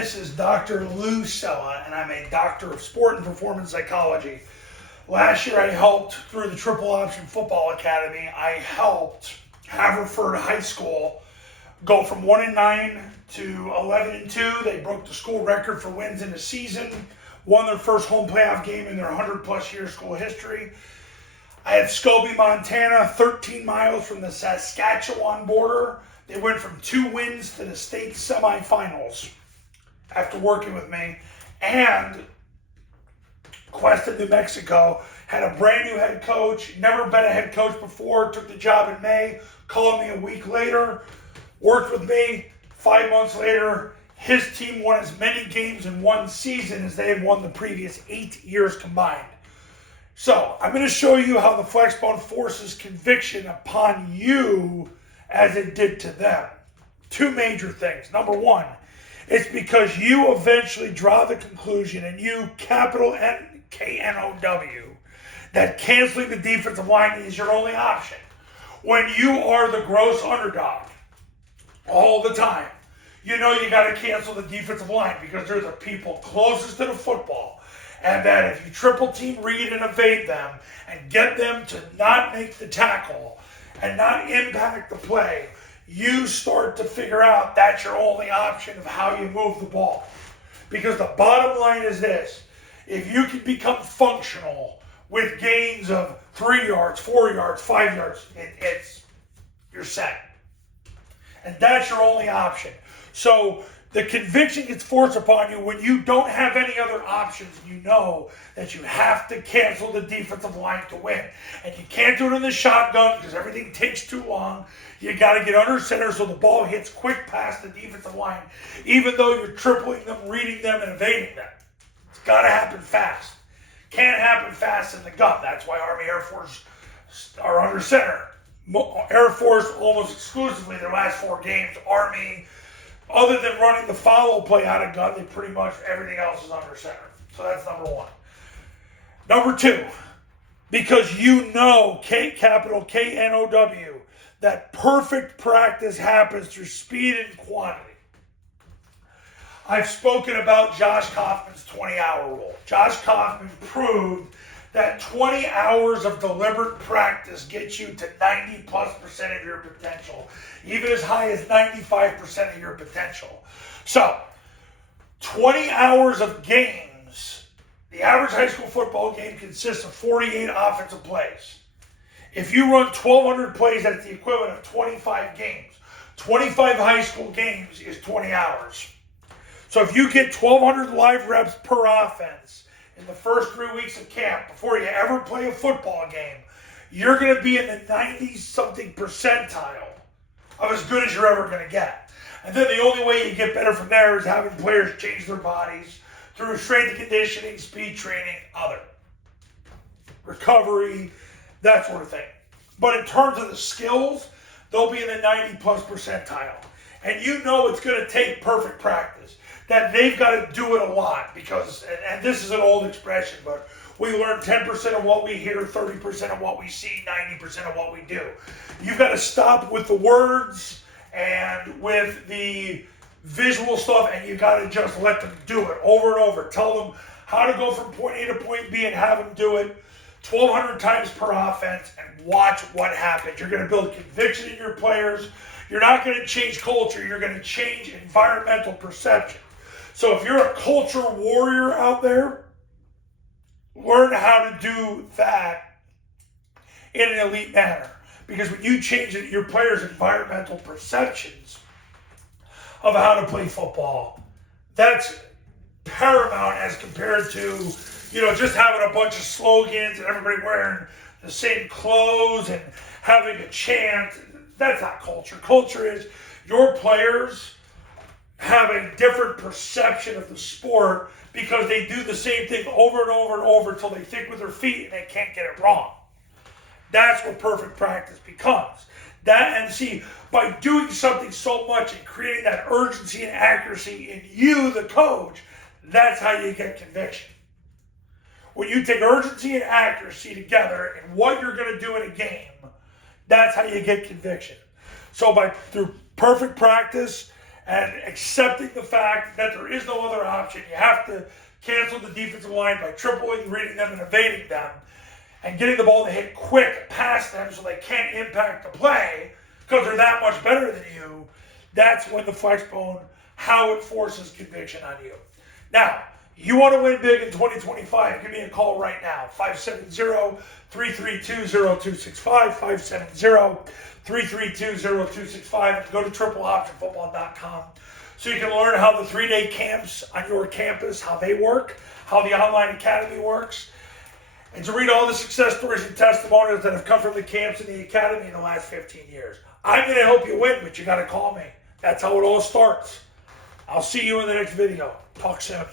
This is Dr. Lou Sella, and I'm a doctor of sport and performance psychology. Last year I helped through the Triple Option Football Academy. I helped Haverford High School go from 1-9 to 11-2. They broke the school record for wins in a season, won their first home playoff game in their 100-plus year school history. I had Scobie, Montana, 13 miles from the Saskatchewan border. They went from 2 wins to the state semifinals after working with me. And Cuesta, New Mexico, had a brand new head coach, never been a head coach before, took the job in May, called me a week later, worked with me. 5 months later, his team won as many games in one season as they had won the previous 8 years combined. So, I'm going to show you how the Flexbone forces conviction upon you as it did to them. 2 major things. Number 1, it's because you eventually draw the conclusion, and you, capital N-K-N-O-W, that canceling the defensive line is your only option. When you are the gross underdog all the time, you know you got to cancel the defensive line because they're the people closest to the football. And that if you triple team, read, and evade them and get them to not make the tackle and not impact the play, you start to figure out that's your only option of how you move the ball. Because the bottom line is this: if you can become functional with gains of 3 yards, 4 yards, 5 yards, you're set. And that's your only option. So the conviction gets forced upon you when you don't have any other options. You know that you have to cancel the defensive line to win. And you can't do it in the shotgun because everything takes too long. You got to get under center so the ball hits quick past the defensive line, even though you're tripling them, reading them, and evading them. It's got to happen fast. Can't happen fast in the gun. That's why Army Air Force are under center. Air Force almost exclusively their last 4 games. Army, other than running the follow play out of gun, they pretty much everything else is under center. So that's number 1. Number 2, because you know, capital K-N-O-W, that perfect practice happens through speed and quantity. I've spoken about Josh Kaufman's 20-hour rule. Josh Kaufman proved that 20 hours of deliberate practice gets you to 90+% of your potential, even as high as 95% of your potential. So, 20 hours of games. The average high school football game consists of 48 offensive plays. If you run 1,200 plays, that's the equivalent of 25 games. 25 high school games is 20 hours. So if you get 1,200 live reps per offense in the first 3 weeks of camp before you ever play a football game, you're going to be in the 90-something percentile of as good as you're ever going to get. And then the only way you get better from there is having players change their bodies through strength and conditioning, speed training, other recovery, that sort of thing. But in terms of the skills, they'll be in the 90+ percentile. And you know it's going to take perfect practice. That they've got to do it a lot because, and this is an old expression, but we learn 10% of what we hear, 30% of what we see, 90% of what we do. You've got to stop with the words and with the visual stuff, and you got to just let them do it over and over. Tell them how to go from point A to point B and have them do it 1,200 times per offense and watch what happens. You're going to build conviction in your players. You're not going to change culture. You're going to change environmental perception. So if you're a culture warrior out there, learn how to do that in an elite manner. Because when you change your players' environmental perceptions of how to play football, that's paramount as compared to, just having a bunch of slogans and everybody wearing the same clothes and having a chant. That's not culture. Culture is your players have a different perception of the sport because they do the same thing over and over and over until they think with their feet and they can't get it wrong. That's what perfect practice becomes. By doing something so much and creating that urgency and accuracy in you, the coach, that's how you get conviction. When you take urgency and accuracy together in what you're going to do in a game, that's how you get conviction. So through perfect practice and accepting the fact that there is no other option. You have to cancel the defensive line by tripling, reading them, and evading them, and getting the ball to hit quick past them so they can't impact the play because they're that much better than you. That's when the Flexbone, how it forces conviction on you. Now, you want to win big in 2025, give me a call right now, 570-332-0265, 570-332-0265, and go to tripleoptionfootball.com so you can learn how the 3-day camps on your campus, how they work, how the online academy works, and to read all the success stories and testimonials that have come from the camps and the academy in the last 15 years. I'm going to help you win, but you got to call me. That's how it all starts. I'll see you in the next video. Talk soon.